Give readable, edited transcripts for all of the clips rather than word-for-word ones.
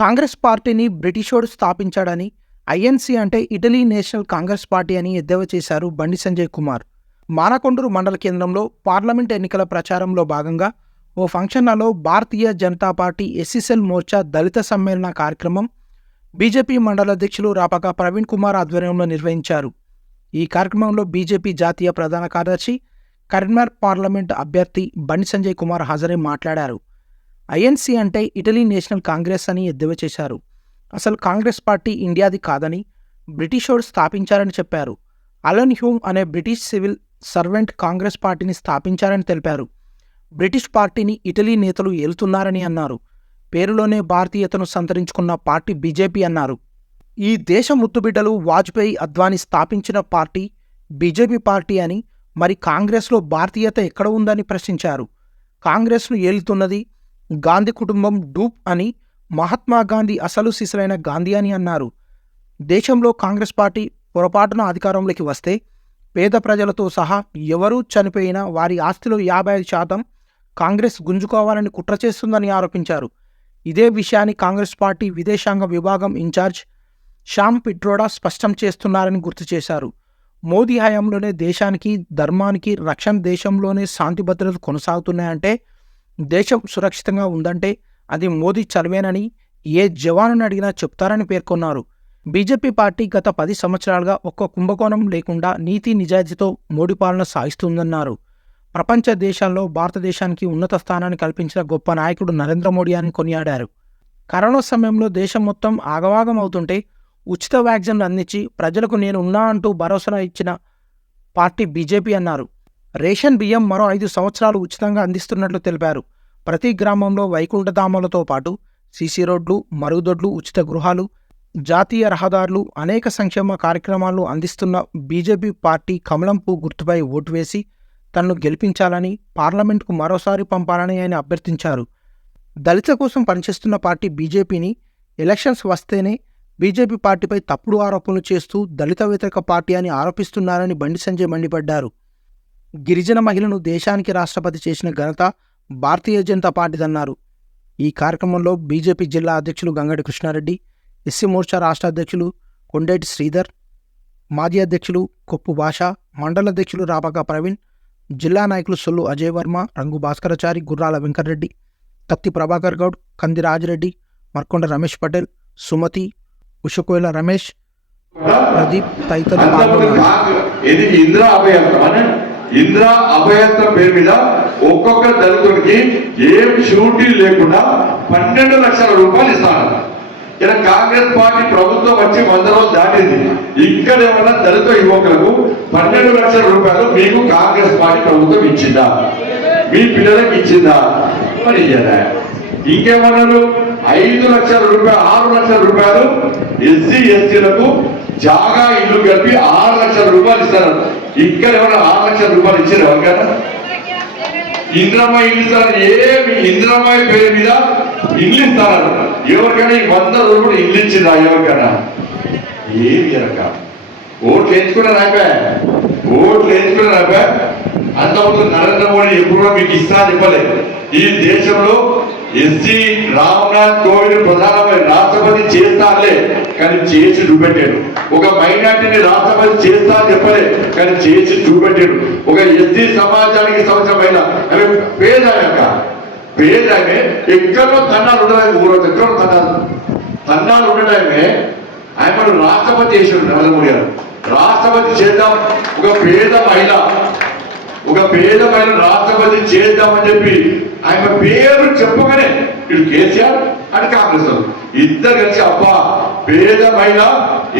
కాంగ్రెస్ పార్టీని బ్రిటిషోడు స్థాపించాడని, ఐఎన్సీ అంటే Italy national Congress party అని ఎద్దేవా చేశారు బండి సంజయ్ కుమార్. మానకొండూరు మండల కేంద్రంలో పార్లమెంట్ ఎన్నికల ప్రచారంలో భాగంగా ఓ ఫంక్షన్లలో భారతీయ జనతా పార్టీ ఎస్సీసెల్ మోర్చా దళిత సమ్మేళన కార్యక్రమం బీజేపీ మండల అధ్యక్షులు రాపాక ప్రవీణ్ కుమార్ ఆధ్వర్యంలో నిర్వహించారు. ఈ కార్యక్రమంలో బీజేపీ జాతీయ ప్రధాన కార్యదర్శి, కరీంనగర్ పార్లమెంట్ అభ్యర్థి బండి సంజయ్ కుమార్ హాజరై మాట్లాడారు. ఐఎన్సీ అంటే ఇటలీ నేషనల్ కాంగ్రెస్ అని ఎద్దేవా చేశారు. అసలు కాంగ్రెస్ పార్టీ ఇండియాది కాదని, బ్రిటిషోడు స్థాపించారని చెప్పారు. అలన్ హ్యూమ్ అనే బ్రిటిష్ సివిల్ సర్వెంట్ కాంగ్రెస్ పార్టీని స్థాపించారని తెలిపారు. బ్రిటిష్ పార్టీని ఇటలీ నేతలు ఏలుతున్నారని అన్నారు. పేరులోనే భారతీయతను సంతరించుకున్న పార్టీ బీజేపీ అన్నారు. ఈ దేశ ముద్దుబిడ్డలు వాజ్పేయి, అద్వానీ స్థాపించిన పార్టీ బీజేపీ పార్టీ అని, మరి కాంగ్రెస్లో భారతీయత ఎక్కడ ఉందని ప్రశ్నించారు. కాంగ్రెస్ను ఏలుతున్నది గాంధీ కుటుంబం డూప్ అని, మహాత్మా గాంధీ అసలు సిసలైన గాంధీ అని అన్నారు. దేశంలో కాంగ్రెస్ పార్టీ పొరపాటున అధికారంలోకి వస్తే పేద ప్రజలతో సహా ఎవరూ చనిపోయినా వారి ఆస్తిలో 55% కాంగ్రెస్ గుంజుకోవాలని కుట్ర చేస్తుందని ఆరోపించారు. ఇదే విషయాన్ని కాంగ్రెస్ పార్టీ విదేశాంగ విభాగం ఇన్ఛార్జ్ శ్యామ్ పిట్రోడా స్పష్టం చేస్తున్నారని గుర్తు చేశారు. మోదీ హయాంలోనే దేశానికి, ధర్మానికి రక్షణ, దేశంలోనే శాంతి భద్రతలు కొనసాగుతున్నాయంటే, దేశం సురక్షితంగా ఉందంటే అది మోదీ చలవేనని ఏ జవానుని అడిగినా చెప్తారని పేర్కొన్నారు. బీజేపీ పార్టీ గత 10 సంవత్సరాలుగా ఒక్క కుంభకోణం లేకుండా నీతి నిజాయితీతో మోడీ పాలన సాగిస్తుందన్నారు. ప్రపంచ దేశాల్లో భారతదేశానికి ఉన్నత స్థానాన్ని కల్పించిన గొప్ప నాయకుడు నరేంద్ర మోడీ అని కొనియాడారు. కరోనా సమయంలో దేశం మొత్తం ఆగవాగం అవుతుంటే ఉచిత వ్యాక్సిన్లు అందించి ప్రజలకు నేను ఉన్నా అంటూ భరోసా ఇచ్చిన పార్టీ బీజేపీ అన్నారు. రేషన్ బియ్యం మరో 5 సంవత్సరాలు ఉచితంగా అందిస్తున్నట్లు తెలిపారు. ప్రతి గ్రామంలో వైకుంఠధామాలతో పాటు సీసీ రోడ్లు, మరుగుదొడ్లు, ఉచిత గృహాలు, జాతీయ రహదారులు, అనేక సంక్షేమ కార్యక్రమాలు అందిస్తున్న బీజేపీ పార్టీ కమలం పువ్వు గుర్తుపై ఓటు వేసి తనను గెలిపించాలని, పార్లమెంటుకు మరోసారి పంపాలని ఆయన అభ్యర్థించారు. దళితుల కోసం పనిచేస్తున్న పార్టీ బీజేపీని ఎలక్షన్స్ వస్తేనే బీజేపీ పార్టీపై తప్పుడు ఆరోపణలు చేస్తూ దళిత వ్యతిరేక పార్టీ అని ఆరోపిస్తున్నారని బండి సంజయ్ మండిపడ్డారు. గిరిజన మహిళను దేశానికి రాష్ట్రపతి చేసిన ఘనత భారతీయ జనతా పార్టీదన్నారు. ఈ కార్యక్రమంలో బీజేపీ జిల్లా అధ్యక్షులు గంగడి కృష్ణారెడ్డి, ఎస్సీ మోర్చా రాష్ట్ర అధ్యక్షులు కొండేటి శ్రీధర్, మాజీ అధ్యక్షులు కొప్పు భాష, మండల అధ్యక్షులు రాపాక ప్రవీణ్, జిల్లా నాయకులు సొల్లు అజయ్ వర్మ, రంగు భాస్కరాచారి, గుర్రాల వెంకటరెడ్డి, కత్తి ప్రభాకర్ గౌడ్, కంది రాజిరెడ్డి, మర్కొండ రమేష్ పటేల్, సుమతి, ఉషకోయల రమేష్, ప్రదీప్ తదితరులు పాల్గొన్నారు. ఇందిరా అభయత్వ పేరు మీద ఒక్కొక్క దళితుడికి ఏం షూరిటీ లేకుండా 12 లక్షల రూపాయలు ఇస్తాను. ఇలా కాంగ్రెస్ పార్టీ ప్రభుత్వం వచ్చి 100 రోజులు దాటింది. ఇక్కడ ఏమన్నా దళిత యువకులకు 12 లక్షల రూపాయలు మీకు కాంగ్రెస్ పార్టీ ప్రభుత్వం ఇచ్చిందా? మీ పిల్లలకు ఇచ్చిందా? మరి ఇయ్యదా? ఇంకేమన్నారు? 5 లక్షల రూపాయలు, 6 లక్షల రూపాయలు ఎస్సీ ఎస్టీలకు జాగా ఇల్లు కలిపి 6 లక్షల రూపాయలు ఇస్తారు. ఇక్కడ ఏమన్నా 6 లక్షల రూపాయలు ఇచ్చారు ఎవరికైనా? ఇంద్రమ్మ ఇల్లు ఇస్తారు. ఏమి ఇంద్రమ్మ పేరు మీద ఇల్లు ఇస్తారు ఎవరికైనా? ఈ 100 రూపాయలు ఇల్లు ఇచ్చిందా ఎవరికైనా? ఏమి జరగ ఓట్లు వేయించుకున్నారు అయిపోయా, ఓట్లు వేయించుకున్నారు అయిపోయా. అంతకుముందు నరేంద్ర మోడీ ఎప్పుడో మీకు ఇస్తా చెప్పలేదు. ఈ దేశంలో ఎస్సీ రామ్నాథ్ కోవింద్ ప్రధానమైన రాష్ట్రపతి చేస్తానులే కానీ చేసి చూపెట్టాడు. ఒక మైనార్టీని రాష్ట్రపతి చేస్తా అని చెప్పలేదు కానీ చేసి చూపెట్టాడు. ఒక ఎస్సీ సమాజానికి సంవత్సరమైన పేదామే ఎక్కడో తన్నాలు ఉండడానికి ఊరోజు ఎక్కడో తన్నాలు ఉండడమే ఆయన రాష్ట్రపతి చేసాడు నరేంద్ర మోడీ గారు. రాష్ట్రపతి చేద్దాం, ఒక పేద మహిళ రాష్ట్రపతి చేద్దామని చెప్పి ఆయన పేరు చెప్పగానే ఇటు కేసీఆర్ అని కాంగ్రెస్ ఇద్దరు కలిసి అబ్బా పేద మహిళ,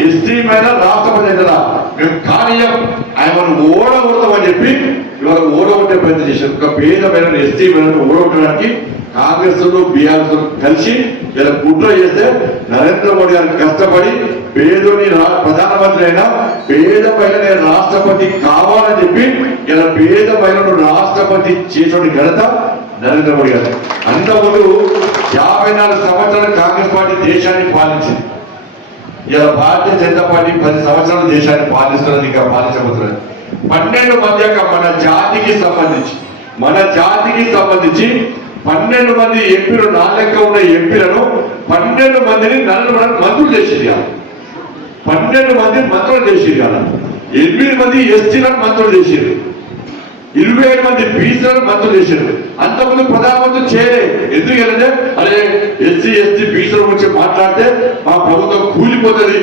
ఎస్టీ మహిళ రాష్ట్రపతి అవుతుందా, మేము కానీయం ఆయనను ఓడగొడతామని చెప్పి ఇవాళ ఓడగొట్టే ప్రయత్నం చేశారు. ఒక పేద మహిళ, ఎస్టీ మహిళను ఓడగొట్టడానికి కాంగ్రెస్ బీఆర్ఎస్ కలిసి ఇలా కుట్ర చేస్తే నరేంద్ర మోడీ గారికి కష్టపడి పేదోని ప్రధానమంత్రి అయినా పేద మహిళ రాష్ట్రపతి కావాలని చెప్పి ఇలా పేద మహిళను రాష్ట్రపతి చేసిన ఘనత నరేంద్ర మోడీ గారు. అంతకుముందు 54 సంవత్సరాలు కాంగ్రెస్ పార్టీ దేశాన్ని పాలించింది. ఇలా భారతీయ జనతా పార్టీ 10 సంవత్సరాలు దేశాన్ని పాలిస్తున్నది, ఇంకా పాలించబోతున్నది. 12 మంది మన జాతికి సంబంధించి 12 మంది ఎంపీలు నా లెక్క ఉన్న ఎంపీలను 12 మందిని నన్ను మంత్రులు చేసేది 12 మంది మంత్రులు చేసేది 8 మంది ఎస్టీలను మంత్రులు చేసేది 25 మంది బీసీలను మంత్రులు చేశారు. అంతకుముందు ప్రధానమంత్రి చేయలే. ఎందుకంటే అరే ఎస్సీ ఎస్టీ బీసీల గురించి మాట్లాడితే మా ప్రభుత్వం కూలిపోతుంది,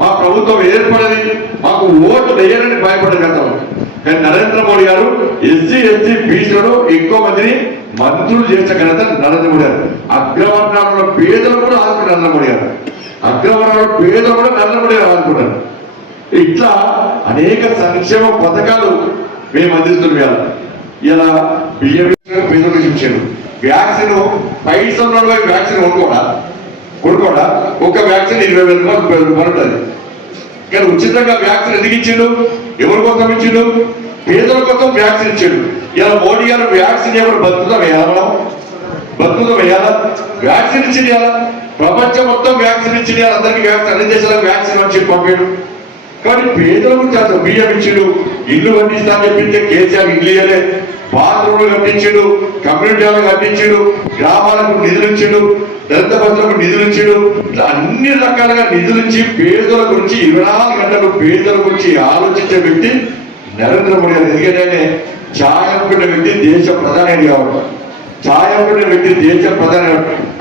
మా ప్రభుత్వం ఏర్పడది, మాకు ఓటు వేయాలని భయపడదు కదా. కానీ నరేంద్ర మోడీ గారు ఎస్సీ ఎస్టీ బీసీలను ఎక్కువ మందిని మంత్రులు చేసిన ఘనత నరేంద్ర మోడీ గారు. అగ్రవర్ణాలలో పేదలు కూడా ఆదుకున్నారు నరేంద్ర మోడీ గారు. అగ్రవర్ణాలలో పేదలు కూడా నరేంద్ర మోడీ గారు ఆదుకున్నారు. ఇట్లా అనేక సంక్షేమ పథకాలు మేము అందిస్తున్నాం. ఇలా బియ్యం పేదలకు ఇచ్చారు. వ్యాక్సిన్ పైసలు వ్యాక్సిన్ కొనుక్కోడా ఒక వ్యాక్సిన్ 20,000 రూపాయలు 30,000 రూపాయలు ఉంటుంది. కానీ ఉచితంగా వ్యాక్సిన్ ఎందుకు ఇచ్చిండు? ఎవరి కోసం ఇచ్చిండు? పేదల కోసం వ్యాక్సిన్ ఇచ్చాడు. ఇలా మోడీ గారు వ్యాక్సిన్ ఎవరు బతుకుతాం వేయాలా? వ్యాక్సిన్ ఇచ్చింది కదా. ప్రపంచం మొత్తం వ్యాక్సిన్ ఇచ్చింది, అందరికీ వ్యాక్సిన్, అన్ని దేశాలకు వ్యాక్సిన్ అని చెప్పి పంపాడు. కానీ పేదల గురించి అసలు బియ్యం ఇచ్చిండు, ఇల్లు కట్టిస్తా అని చెప్పింటే కేసీఆర్ ఇల్లు ఇయ్యలే, బాత్రూమ్లు కట్టించాడు, కమ్యూనిటీ హాల్ కట్టించాడు, గ్రామాలకు నిధులు ఇచ్చాడు, దళిత బంధువులకు నిధులు ఇచ్చాడు. ఇట్లా అన్ని రకాలుగా నిధులు ఇచ్చి పేదల గురించి 24 గంటలు పేదల గురించి ఆలోచించే వ్యక్తి నరేంద్ర మోడీ గారు. ఎందుకంటే ఛాయకున్న వ్యక్తి దేశ ప్రధాని కావడం, ఛాయకున్న వ్యక్తి దేశ ప్రధాని.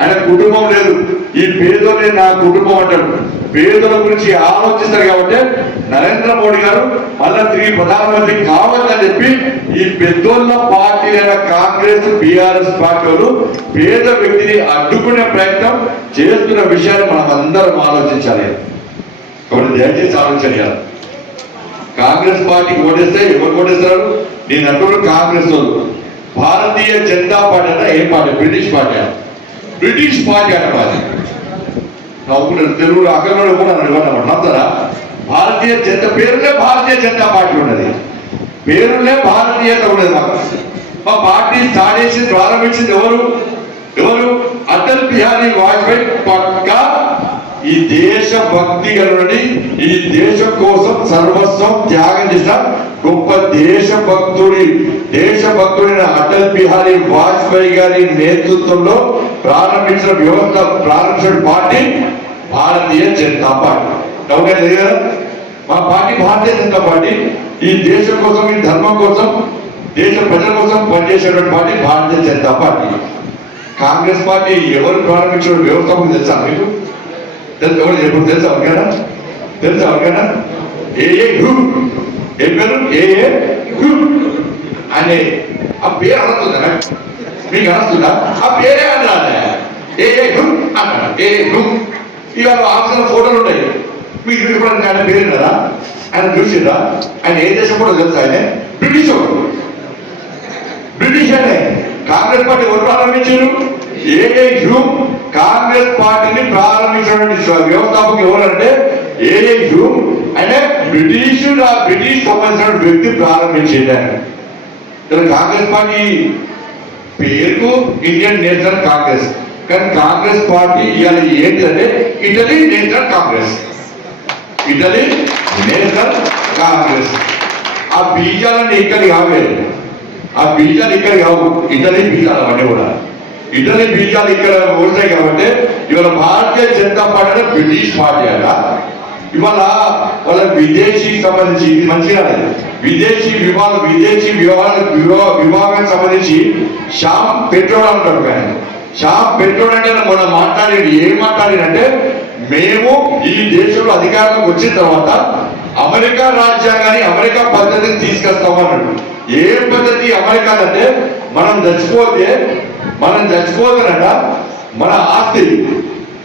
ఆయన కుటుంబం లేదు, ఈ పేదోళ్ళే నా కుటుంబం అంటాడు. పేదల గురించి ఆలోచిస్తారు కాబట్టి నరేంద్ర మోడీ గారు మళ్ళా తిరిగి ప్రధానమంత్రి కావాలని చెప్పి ఈ పెద్దోళ్ళ పార్టీ అయిన కాంగ్రెస్ బీఆర్ఎస్ పార్టీలు పేద వ్యక్తిని అడ్డుకునే ప్రయత్నం చేస్తున్న విషయాన్ని మనం అందరం ఆలోచించాలి. కాబట్టి దయచేసి ఆలోచించాలి. కాంగ్రెస్ పార్టీకి ఓటేస్తే ఎవరు ఓటేస్తారు? నేను అంటున్నాను కాంగ్రెస్ వాళ్ళు. భారతీయ జనతా పార్టీ అంటే ఏ పార్టీ? బ్రిటిష్ పార్టీ అన్నమాట. నవ్వుకున్నారు తెలుగులో అక్కడ కూడా నమ్ముతారా? భారతీయ జనతా పేరునే భారతీయ జనతా పార్టీ ఉన్నది, పేరునే భారతీయత ఉన్నది. మా పార్టీ స్టార్ట్ చేసి ప్రారంభించింది ఎవరు? అటల్ బిహారీ వాజ్పేయి. పక్కా ఈ దేశ భక్తి గలనని, ఈ దేశం కోసం సర్వస్వం త్యాగం చేసిన గొప్ప దేశభక్తుడైన అటల్ బిహారీ వాజ్పేయి గారి నేతృత్వంలో ప్రారంభించిన party Bharatiya Janata party. Doubt లేదు కదా? మా పార్టీ భారతీయ జనతా పార్టీ. ఈ దేశం కోసం, ఈ ధర్మం కోసం, దేశ ప్రజల కోసం పనిచేసేటువంటి party Bharatiya Janata party. Congress party ఎవరు ప్రారంభించిన వ్యవస్థకు తెలుసా మీకు? ఎప్పుడు తెలుసా? ఎవరికైనా ఏఏ గ్రూప్. ఏం పేరు? ఏఏ గ్రూప్ అనే ఆ పేరు అనొస్తుందా? మీకు అనొస్తుందా? ఆ పేరే అన్నారా? ఏఏ గ్రూప్ అన్నాడు. ఏఏ గ్రూప్. ఇవాళ ఆఫీసులో ఫోటోలు ఉంటాయి. మీకు ఇప్పుడు ఆయన పేరు కదా, ఆయన చూసిందా? ఆయన ఏ దేశం కూడా తెలుసా? ఆయన బ్రిటిష్ అనే. కాంగ్రెస్ పార్టీ ఎవరు ప్రారంభించారు? ఏఏ గ్రూప్. కాంగ్రెస్ పార్టీని ప్రారంభించినటువంటి వ్యవస్థాపకులు ఎవరంటే ఏఏ గ్రూప్. అంటే బ్రిటిష్ సంబంధించిన వ్యక్తి ప్రారంభించింది. కాంగ్రెస్ పార్టీ పేరుకు ఇండియన్ నేషనల్ కాంగ్రెస్, కానీ కాంగ్రెస్ పార్టీ ఇవాళ ఏంటంటే ఇటలీ నేషనల్ కాంగ్రెస్. ఆ బీజాలన్నీ ఇక్కడ కావే, ఇటలీ బీజాలు అవన్నీ కూడా. ఇటలీ బీజాలు ఇక్కడ ఉంటాయి కాబట్టి ఇవాళ భారతీయ జనతా పార్టీ అంటే బ్రిటిష్ పార్టీ అట. ఇవాళ వాళ్ళ విదేశీకి సంబంధించి ఇది మంచిగా విదేశీ విభాగానికి సంబంధించి శ్యామ్ పెట్రోల్ అంటారు. కానీ శ్యామ్ పెట్రోల్ అంటే మొన్న ఏం మాట్లాడిందంటే మేము ఈ దేశంలో అధికారంలోకి వచ్చిన తర్వాత అమెరికా రాజ్యాంగాన్ని, అమెరికా పద్ధతిని తీసుకొస్తామన్నాడు. ఏ పద్ధతి అమెరికా అంటే మనం చచ్చిపోతానట మన ఆస్తి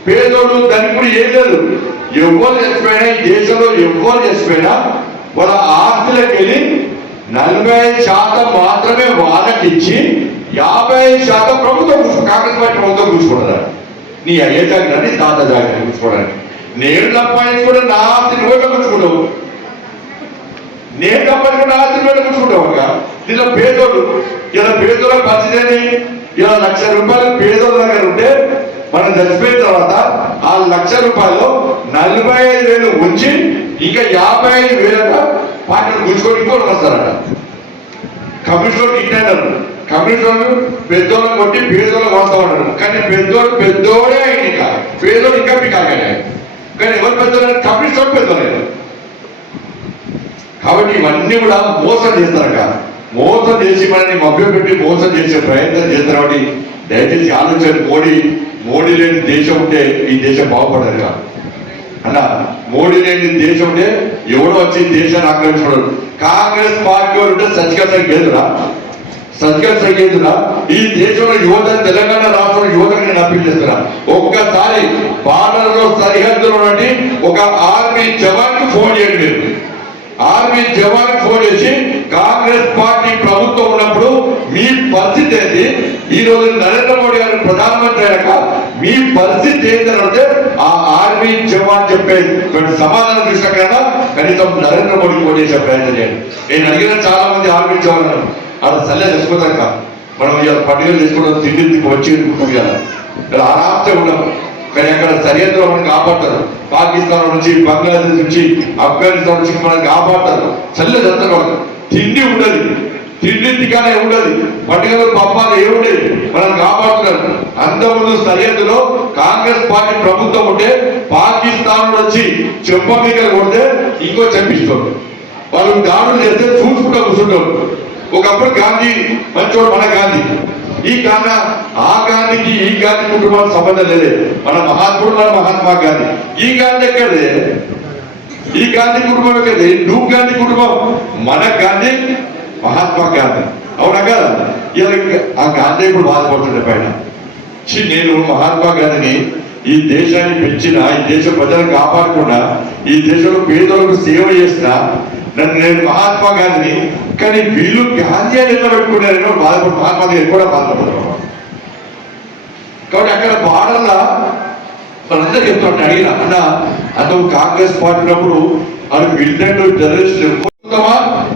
పేదోడు ధనికుడు ఏం లేదు. ఎవరు చచ్చిపోయినా ఈ దేశంలో ఎవరు చచ్చిపోయినా వాళ్ళ ఆస్తులకు వెళ్ళి 45% మాత్రమే వాళ్ళకి ఇచ్చి 55% ప్రభుత్వం కాంగ్రెస్ పార్టీ ప్రభుత్వం కూర్చుకుంటారు. నీ అయ్యే జాగ్రత్త, నీ తాత జాగ్రత్త కూర్చుకోవడానికి. నేను సంపాదించుకుంటే నా ఆస్తిని ఓట్ల కూర్చుకుంటావు, నేను సంపాదించుకుంటే ఆస్తిని ఓట్ల కూర్చుకుంటావు. ఇలా పేదోళ్ళ పరిస్థితి ఇలా 1,00,000 రూపాయలు పేదోళ్ళ దగ్గర ఉంటే మనం చచ్చిపోయిన తర్వాత ఆ 1,00,000 రూపాయలు 45,000 ఉంచి ఇంకా 55,000 పార్టీలు గుంజుకొని ఇంకోటి వస్తారట. కమ్యూనిస్ట్ ఇంటర్ కమ్యూనిస్ట్ వాళ్ళు పెద్దోళ్ళని కొట్టి పేదోళ్ళకి వస్తా ఉంటారు. కానీ పెద్దోడే ఆయన ఇంకా పేదోడు ఇంకా పికాలి. కానీ ఎవరు పెద్దోళ్ళు? కమ్యూనిస్ట్ వాళ్ళు పెద్దోళ్ళు. కాబట్టి ఇవన్నీ కూడా మోసం చేస్తారట. మోసం చేసి మనని మభ్యపెట్టి మోసం చేసే ప్రయత్నం చేస్తారు. కాబట్టి దయచేసి ఆలోచన, మోడీ లేని దేశం ఉంటే ఈ దేశం బాగుపడదు కదా అన్న. మోడీ లేని దేశం ఉంటే ఎవడో వచ్చి దేశాన్ని ఆక్రమించడం. కాంగ్రెస్ పార్టీ వాళ్ళు ఉంటే సత్యం సంగేతురా ఈ దేశంలో యువత, తెలంగాణ రాష్ట్రంలో యువతకు నేను అప్పీల్ చేస్తున్నా. ఒక్కసారి బార్డర్లో సరిహద్దులో నుండి ఒక ఆర్మీ జవాన్ కు ఫోన్ చేయండి. మీరు ఆర్మీ జవాన్ ఫోన్ చేసి కాంగ్రెస్ పార్టీ ప్రభుత్వం ఉన్నప్పుడు మీ పరిస్థితి ఏంటి, ఈ రోజు నరేంద్ర మోడీ గారు ప్రధానమంత్రి అయ్యాక మీ పరిస్థితి ఏంటంటే ఆ ఆర్మీ జవాన్ చెప్పే సమాధానం తీసుకున్నా కనీసం నరేంద్ర మోడీ ఫోన్ చేసే ప్రయత్నం చేయండి. నేను అడిగిన చాలా మంది ఆర్మీ జవాన్ అలా సల్లే తెచ్చుకోదాక మనం ఇలా పండుగలు చేసుకోవడం, తిండి వచ్చి ఇలా ఆరాంగా ఉన్నాం. కానీ అక్కడ సరిహద్దులో మనకి కాపాడతారు. పాకిస్తాన్ నుంచి, బంగ్లాదేశ్ నుంచి, ఆఫ్ఘనిస్తాన్ నుంచి మనకి కాపాడతారు. చల్లే చల్లగలదు. తిండి ఉండదు, తిండిగానే ఉండదు, పండుగలు పప్పాలు ఏముండేది, మనం కాపాడుతున్నారు. అంతకుముందు సరిహద్దులో కాంగ్రెస్ పార్టీ ప్రభుత్వం ఉంటే పాకిస్తాన్ వచ్చి చెప్పమికలు కొడితే ఇంకో చెప్పిస్తారు. వాళ్ళు దాడులు చేస్తే చూసుకుంటూ కూర్చుంటారు. ఒకప్పుడు గాంధీ మంచోడు, మన గాంధీ. ఈ గాంధీ ఆ గాంధీకి ఈ గాంధీ కుటుంబానికి సంబంధం లేదే. మన మహాత్ముడు మన మహాత్మా గాంధీ. ఈ గాంధీ ఎక్కడే? ఈ గాంధీ కుటుంబం ఎక్కడే? నువ్వు గాంధీ కుటుంబం, మన గాంధీ మహాత్మా గాంధీ. అవునా కదా? ఇలా ఆ గాంధీ ఇప్పుడు బాధపడుతుండే పైన. నేను మహాత్మా గాంధీని ఈ దేశాన్ని పెంచిన, ఈ దేశ ప్రజలను కాపాడకుండా, ఈ దేశంలో పేదలకు సేవ చేసిన నేను మహాత్మా గాంధీని. కానీ వీళ్ళు గాంధీ అని ఎట్లా పెట్టుకున్నారేమో బాధపడు, మహాత్మా గాంధీ కూడా బాధపడుతున్నారు. కాబట్టి అక్కడ బాడల్లా మనందరూ చెప్తుంటే అడిగిన అన్న అతను కాంగ్రెస్ పార్టీ ఉన్నప్పుడు అది మిలిటెంట్ జర్నలిస్ట్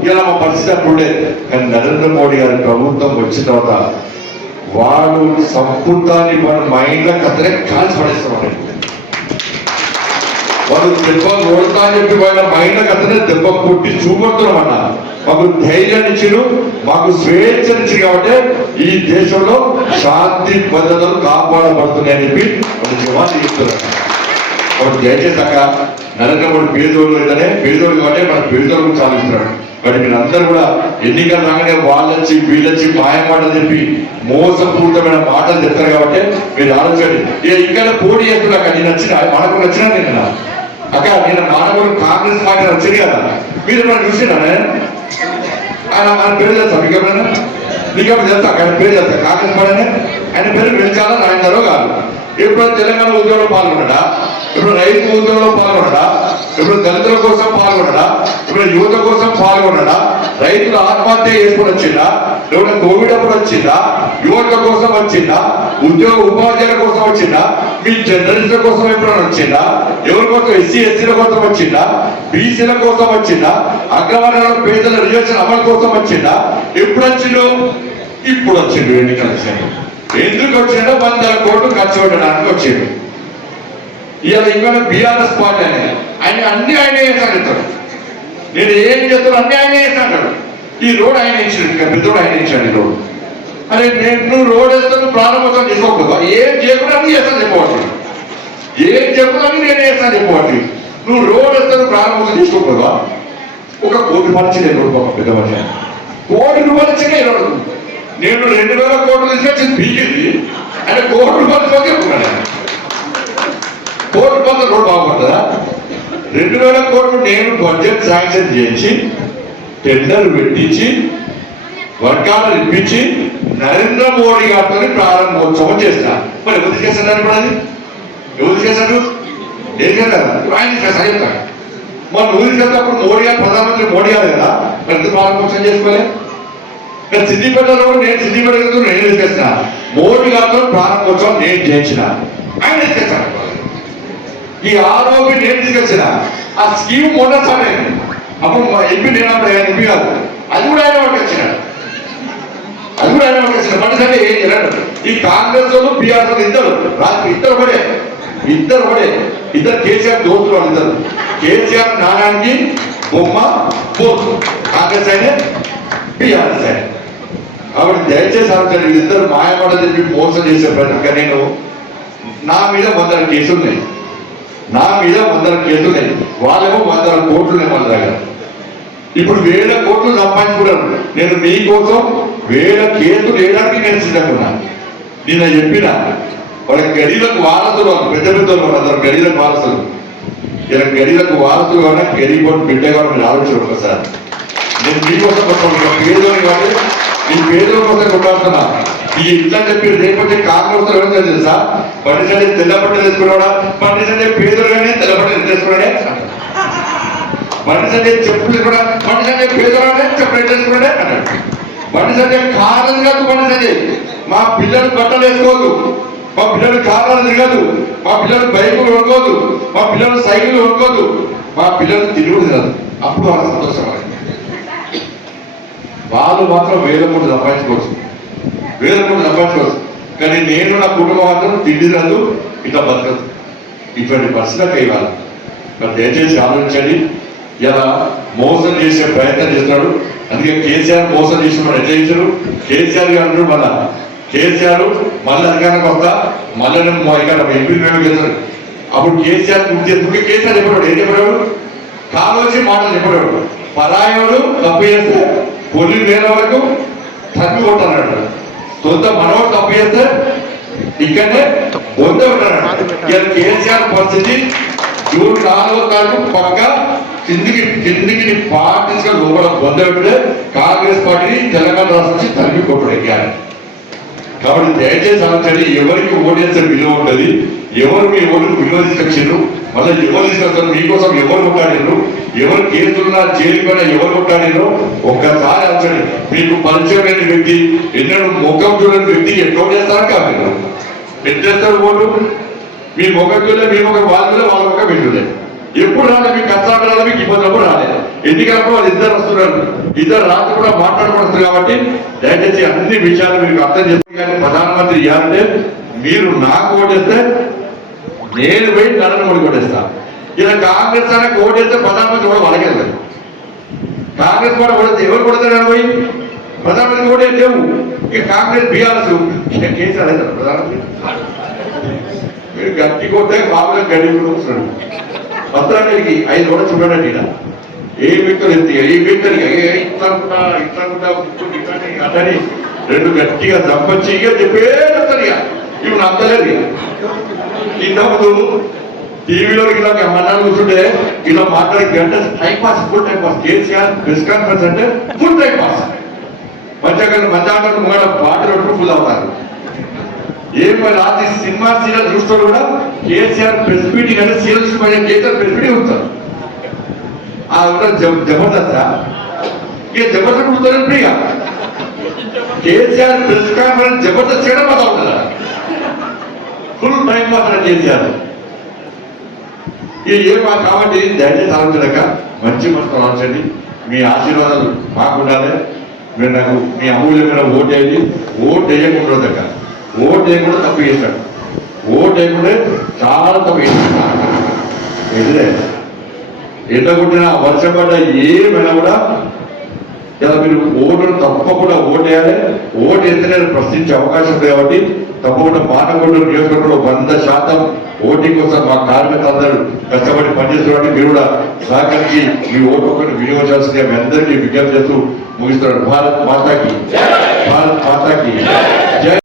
ఇలా మా పరిస్థితి అప్పుడే. కానీ నరేంద్ర మోడీ గారి ప్రభుత్వం వచ్చిన తర్వాత వాడు సంపూర్ణాన్ని మన మైండ్లో కథనే కాల్చి పడేస్తామండి. వాళ్ళు దెబ్బ కొడతా అని చెప్పి వాళ్ళ మైండ్లో కథనే దెబ్బ కొట్టి చూపడుతున్నామన్న. మాకు ధైర్యాన్ని ఇచ్చిరు, మాకు స్వేచ్ఛనిచ్చి కాబట్టి ఈ దేశంలో శాంతి భద్రతలు కాపాడబడుతున్నాయని చెప్పి వాళ్ళు జవాబు చెప్తున్నారు. కాబట్టి దయచేసి అక్క నరేంద్ర మోడీ పేదోళ్ళు లేదనే, పేదోళ్ళు కాబట్టి మన పేదోళ్ళు చాలిస్తున్నాడు. మరి మీరు అందరూ కూడా ఎన్నికలు రాగానే వాళ్ళొచ్చి వీళ్ళొచ్చి మాయమాటలు చెప్పి మోసపూరితమైన మాటలు చెప్తారు. కాబట్టి మీరు ఆలోచండి. ఇక్కడ పోటీ చేస్తున్నా నేను నచ్చిన మనకు నచ్చినా నేను అక్క నేను మానవుడు కాంగ్రెస్ పార్టీ వచ్చింది కదా, మీరు ఎప్పుడైనా చూసినా ఆయన పేరు తెలుసా? మీకు ఎప్పుడైనా తెలుసా? ఆయన పేరు తెలుసా? కాంగ్రెస్ పార్టీ ఆయన పేరు గెలిచాలా నాయనరో కాదు. ఎప్పుడైనా తెలంగాణ ఉద్యోగంలో పాల్గొన్నాడా? ఇప్పుడు రైతు ఉద్యోగంలో పాల్గొన్నాడా? ఇప్పుడు దళితుల కోసం పాల్గొన్నాడా? ఇప్పుడు యువత కోసం పాల్గొన్నాడా? రైతులు ఆత్మహత్య చేసుకుని వచ్చిందా? లేకుంటే కోవిడ్ అప్పుడు వచ్చిందా? యువత కోసం వచ్చిందా? ఉపాధ్యాయుల కోసం వచ్చిందా? మీ జర్నలిస్టుల కోసం ఎప్పుడైనా వచ్చిందా? ఎవరి కోసం? ఎస్సీ ఎస్సీల కోసం వచ్చిందా? బీసీల కోసం వచ్చిందా? అగ్రవర్ణాల పేదల రిజర్వేషన్ అమలు కోసం వచ్చిందా? ఎప్పుడు వచ్చిండు? ఇప్పుడు వచ్చిండు. ఎన్నికల ఎందుకు వచ్చిండో 100 కోట్లు ఖర్చు పెట్టడానికి వచ్చిండు. ఇలా ఇంకా బీఆర్ఎస్ పార్టీ అనేది ఆయన అన్ని ఆయనే చేస్తాడు. నేను ఏం చేస్తాను అన్ని ఆయనే చేస్తాడు. ఈ రోడ్ ఆయన ఇచ్చాడు, ఇంకా పెద్ద రోడ్ ఆయన ఇచ్చాడు. ఈ రోడ్ అరే నువ్వు రోడ్ వేస్తాను ప్రారంభోత్సవం చేసుకోకూడదు. ఏం చేయకుండా అన్ని చేస్తాను చెప్పవచ్చు, ఏం చెప్పకుండా నేను చేస్తాను చెప్పవచ్చు. నువ్వు రోడ్ వేస్తాను ప్రారంభోత్సవం చేసుకోకూడదా? 1 కోటి రూపాయలు ఇచ్చింది రోడ్. పెద్ద మనిషి 1 కోటి రూపాయలు ఇచ్చింది ఈ రోడ్డు. నేను 2000 కోట్లు తీసుకొచ్చింది పీకింది, ఆయన 1 కోటి రూపాయలు చెప్పుకున్నాను. 1 కోటి రూపాయలు రోడ్డు బాగుపడుతుందా? 2000 కోట్లు నేను బడ్జెట్ శాంక్షన్ చేసి టెండర్ పెట్టించి వర్గాలు ఇప్పించి నరేంద్ర మోడీ గారితో ప్రారంభోత్సవం చేసిన. మరి ఎవరు చేస్తున్నారు? ఇప్పుడు అది ఎవరు చేశారు? ఏం చేశారు? ఆయన చేస్తారు చెప్తాను. మరి నువ్వు చేసేటప్పుడు మోడీ గారు ప్రధానమంత్రి మోడీ గారు కదా, మరి ఎందుకు ప్రారంభోత్సవం చేసుకోలే? సిద్దిపేటలో నేను సిద్దిపేట నేను తీసుకొచ్చిన, మోడీ గారితో ప్రారంభోత్సవం నేను చేయించిన, ఆయన తీసుకొచ్చాను. ఈ ఆరోపి నేను తీసుకొచ్చిన. ఆ స్కీమ్ మొదటిసారి అప్పుడు ఎంపీ నేను అప్పుడు ఎంపీ కాదు, అది కూడా ఆయన వాడికి వచ్చినాడు. అది కూడా ఆయన వాడికి వచ్చిన మొదటిసారి ఏం చేయలేడు. ఈ కాంగ్రెస్ వాళ్ళు బీఆర్ఎస్ ఇద్దరు రాత్రి ఇద్దరు పడే ఇద్దరు కేసీఆర్ దోస్తులు వాళ్ళు ఇద్దరు. కేసీఆర్ నాణానికి బొమ్మ పోతు, కాంగ్రెస్ అయినా బీఆర్ఎస్ అయినా. కాబట్టి దయచేసి ఆలోచన ఇద్దరు మాయమాట చెప్పి మోసం చేసే ప్రతి నేను నా మీద 100 కేసులు ఉన్నాయి, నా మీద 100 కేసులు ఉన్నాయి, వాళ్ళేమో 100 కోట్లు ఉన్నాయి మన దగ్గర. ఇప్పుడు 1000 కోట్లు సంపాదించుకున్నాను. నేను మీకోసం 1000 కేసులు వేయడానికి నేను సిద్ధంగా ఉన్నాను. నిన్న చెప్పిన వాళ్ళ గడిలకు వారసులు, పెద్ద పెద్ద అందరూ గడిలకు వారసులు. ఇలా గడిలకు వారసులు కావాలా, గడిపోయి బిడ్డ కావాలి, మీరు ఆలోచన ఒకసారి. నేను మీకోసం పేదోని కాబట్టి మీ పేదల కోసం కొట్లాడుతున్నా. ఈ ఇట్లా చెప్పి రేపటి కాంగ్రెస్ లో ఏమో తెలుసా, పండిసంటే తెల్లబట్టలు వేసుకున్నాడా, పండిసంటే పేదలుగానే తెల్లబట్టలు వేసుకున్నాడే, పండిసంటే చెప్పులు కూడా పండిసంటే పేదలుగానే చెప్పులు వేసుకున్నాడే అన్నాడు. పండిసంటే కారణం కాదు, పండిసంటే మా పిల్లలు బట్టలు వేసుకోదు, మా పిల్లలు కారణాలు తిరగదు, మా పిల్లలు బైకులు వండుకోదు, మా పిల్లలు సైకిల్ వండుకోదు, మా పిల్లలు తిరుగుడు తినదు. అప్పుడు వాళ్ళ సంతోషం. వాళ్ళు మాత్రం 1000 కోట్లు సంపాదించుకోవచ్చు, 1000 కోట్లు సంపాదించుకోవచ్చు. కానీ నేను నా కుటుంబం మాత్రం తిండి రాదు, ఇట్లా బతకదు. ఇటువంటి పరిస్థితులకు ఇవ్వాలి. మరి దయచేసి ఆలోచించండి. ఇలా మోసం చేసే ప్రయత్నం చేస్తున్నాడు. అందుకే కేసీఆర్ మోసం చేసిన ఎట్లా చేశారు, కేసీఆర్ గారు మళ్ళా కేసీఆర్ మళ్ళీ అధికారానికి వస్తా, మళ్ళీ ఇక్కడ ఎంపీ చేశారు. అప్పుడు కేసీఆర్ గుర్తు చేసుకుంటే కేసీఆర్ చెప్పాడు, ఏం చెప్పాడు, కాలోచి మాటలు చెప్పాడు. పరాయుడు తప్పు చేస్తే పొల్లి వేరే వరకు తప్పి కొట్టాడు, సొంత మనవాడు తప్పు చేస్తే ఇక్కడనే వంద ఉంటాడు. ఇలా కేసీఆర్ పరిస్థితి జూన్ 4వ తారీఖు పక్క కిందికి పార్టీగా లోపల వంద పెడితే కాంగ్రెస్ పార్టీని తెలంగాణ రాష్ట్రం నుంచి తరిమి కొట్టడెక్కారు. కాబట్టి దయచేసి ఆలోచండి, ఎవరికి ఓటేస్తే విలువ ఉంటుంది, ఎవరు మీ ఓటుకు విలువ తీసుకొచ్చారు, మళ్ళీ ఎవరు తీసుకొస్తారు, మీకోసం ఎవరు కొట్టాడారు, ఎవరు కేసులున్నా జైలుకైనా ఎవరు కొట్టాడారో ఒక్కసారి ఆలోచండి. మీకు పరిచయం లేని వ్యక్తి, ఎన్నడూ ముఖం చూడని వ్యక్తికి ఎట్లా చేస్తారో కాదు, ఎట్లేస్తారు ఓటు. మీ ముఖం చూడలే, మీ ముఖం వాళ్ళ వాళ్ళ ముఖం వెళ్ళలే. ఎప్పుడు రాలేదు, మీకు కష్టాలు రాలేదు, మీకు ఇబ్బందులు రాలేదు. ఎన్నికలప్పుడు వాళ్ళు ఇద్దరు వస్తున్నారు, ఇద్దరు రాత్రి కూడా మాట్లాడుకుంటున్నారు. కాబట్టి దయచేసి అన్ని విషయాలు మీకు అర్థం చేసుకోవాలి. ప్రధానమంత్రి ఇవ్వాలంటే మీరు నాకు ఓటేస్తే నేను పోయి నరేంద్ర మోడీ ఓటేస్తా. ఇలా కాంగ్రెస్ అనేది ఓటేస్తే ప్రధానమంత్రి కూడా వలగలేదు. కాంగ్రెస్ కూడా ఓడితే ఎవరు కొడతారు పోయి, ప్రధానమంత్రి ఓటే లేవు. ఇక కాంగ్రెస్ బీఆర్ఎస్ కేసీఆర్ అవుతారు ప్రధానమంత్రి. మీరు గట్టి కొట్టే బాబుగా గడి వస్తున్నాడు. పత్రానికి 5 రోజులు చూడండి. ఏ వ్యక్తులు ఎత్తి ఏ వ్యక్తులు అతని 2 గట్టిగా దంపచ్చి ఇక చెప్పేస్తారు. ఇక ఇప్పుడు నమ్మలేదు. ఇంతకుముందు టీవీలో ఇలా మన్నాలు కూర్చుంటే ఇలా మాట్లాడే గంట time pass, full time pass. KCR press conference అంటే ఫుల్ టైం పాస్. మధ్యాహ్నం ముంగడ పాటలు ఫుల్ అవుతారు. ఏం రాత్రి సినిమా సీరియల్ చూస్తూ కూడా కేసీఆర్ ప్రెస్ మీటింగ్ అంటే సీరియల్స్ కేసీఆర్ ప్రెస్ మీటింగ్ ఉంటారు. ఆ జబర్దస్త్ ఇక జబర్దస్త్ ఉంటారు. ఇక కేసీఆర్ ప్రెస్ కాన్ఫరెన్స్ జబర్దస్త్ చేయడం అలా ఉంటుందా, ఫుల్ టైం మాత్రం కేసీఆర్. ఏం కాబట్టి దయచేసి ఆలోచనక మంచి మనసుతో ఆలోచండి. మీ ఆశీర్వాదాలు మాకు ఉండాలి. మీరు నాకు మీ అమూల్యమైన ఓటు వేయండి. ఓటు వేయకుండా దగ్గర ఓటు వేయకుండా తప్పు చేశాడు. ఓటు వేయకుండా చాలా తప్పు చేశాడు. ఎదురే ఎండ కొట్టినా వర్షం పడ్డా ఏమైనా కూడా ఇలా మీరు ఓటును తప్పకుండా ఓటు వేయాలి. ఓటు వేస్తేనే ప్రశ్నించే అవకాశం ఉంది. కాబట్టి తప్పకుండా మానకొండూరు నియోజకవర్గంలో 100% ఓటింగ్ కోసం మా కార్మికులందరూ కష్టపడి పనిచేస్తున్నట్టు మీరు కూడా సహకరించి మీ ఓటు ఒకటి వినియోగించాల్సిందిగా మీ అందరికీ విజ్ఞప్తి చేస్తూ ముగిస్తున్నాడు. భారత్ మాతాకి, భారత్ మాతాకి జై.